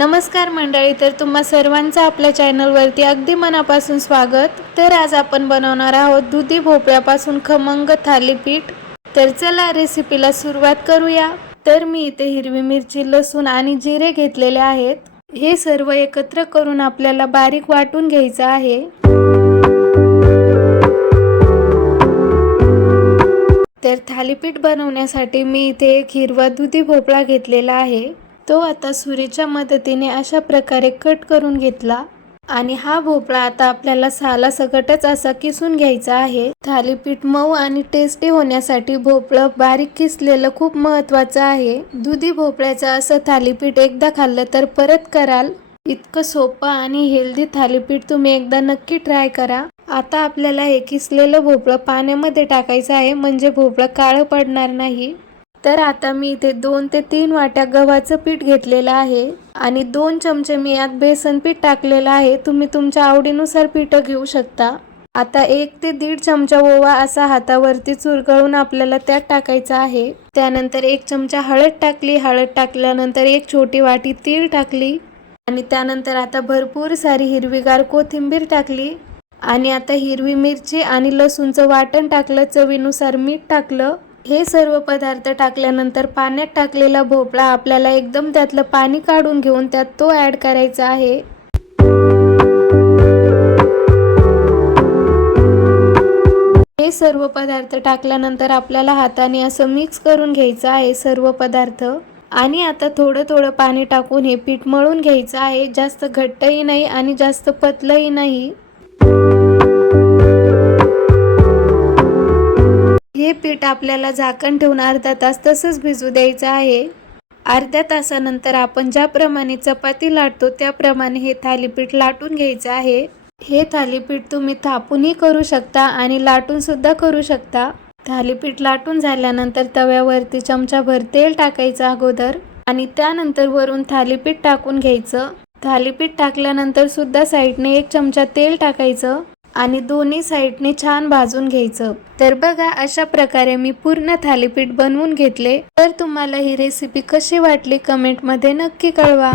नमस्कार मंडळी, तर तुम्हा सर्वांचं आपल्या चॅनलवरती अगदी मनापासून स्वागत। तर आज आपण बनवणार आहोत दुधी भोपळ्यापासून खमंग थालीपीठ। तर चला रेसिपीला सुरुवात करूया। तर मी इथे हिरवी मिरची, लसूण आणि जिरे घेतलेले आहेत। हे सर्व एकत्र करून आपल्याला बारीक वाटून घ्यायचं आहे। तर थालीपीठ बनवण्यासाठी मी इथे एक हिरवा दुधी भोपळा घेतलेला आहे। तो आता सुरीच्या मदतीने अशा प्रकारे कट करून घेतला आणि हा भोपळा आता आपल्याला सालासकटच असा किसून घ्यायचा आहे। थालीपीठ मऊ आणि टेस्टी होण्यासाठी भोपळं बारीक किसलेलं खूप महत्त्वाचं आहे। दुधी भोपळ्याचं असं थालीपीठ एकदा खाल्लं तर परत कराल। इतकं सोपं आणि हेल्दी थालीपीठ तुम्ही एकदा नक्की ट्राय करा। आता आपल्याला हे किसलेलं भोपळं पाण्यामध्ये टाकायचं आहे, म्हणजे भोपळं काळं पडणार नाही। तर आता मी इथे 2 ते 3 वाट्या गव्हाचं पीठ घेतलेलं आहे आणि 2 चमचे मी यात बेसन पीठ टाकलेलं आहे। तुम्ही तुमच्या आवडीनुसार पीठ घेऊ शकता। आता 1 ते 1.5 चमचा ओवा असा हातावरती चुरगळून आपल्याला त्यात टाकायचा आहे। त्यानंतर 1 चमचा हळद टाकली। हळद टाकल्यानंतर 1 छोटी वाटी तीळ टाकली आणि त्यानंतर आता भरपूर सारी हिरवीगार कोथिंबीर टाकली आणि आता हिरवी मिरची आणि लसूणचं वाटण टाकलं। चवीनुसार मीठ टाकलं। हे सर्व पदार्थ टाकल्यानंतर पाण्यात टाकलेला भोपळा आपल्याला एकदम त्यातलं पाणी काढून घेऊन त्यात तो ॲड करायचा आहे। हे सर्व पदार्थ टाकल्यानंतर आपल्याला हाताने असं मिक्स करून घ्यायचं आहे सर्व पदार्थ आणि आता थोडं थोडं पाणी टाकून हे पीठ मळून घ्यायचं आहे। जास्त घट्टही नाही आणि जास्त पतलंही नाही। हे पीठ आपल्याला झाकण ठेवून अर्धा तास तसंच भिजू द्यायचं आहे। अर्ध्या तासानंतर आपण ज्याप्रमाणे चपाती लाटतो त्याप्रमाणे हे थालीपीठ लाटून घ्यायचं आहे। हे थालीपीठ तुम्ही थापूनही करू शकता आणि लाटून सुद्धा करू शकता। थालीपीठ लाटून झाल्यानंतर तव्यावरती चमचाभर तेल टाकायचं अगोदर आणि त्यानंतर वरून थालीपीठ टाकून घ्यायचं। थालीपीठ टाकल्यानंतर सुद्धा साईडने 1 चमचा तेल टाकायचं आणि दोन्ही साईडने छान भाजून घ्यायचं। तर बघा, अशा प्रकारे मी पूर्ण थालीपीठ बनवून घेतले। तर तुम्हाला ही रेसिपी कशी वाटली कमेंटमध्ये नक्की कळवा।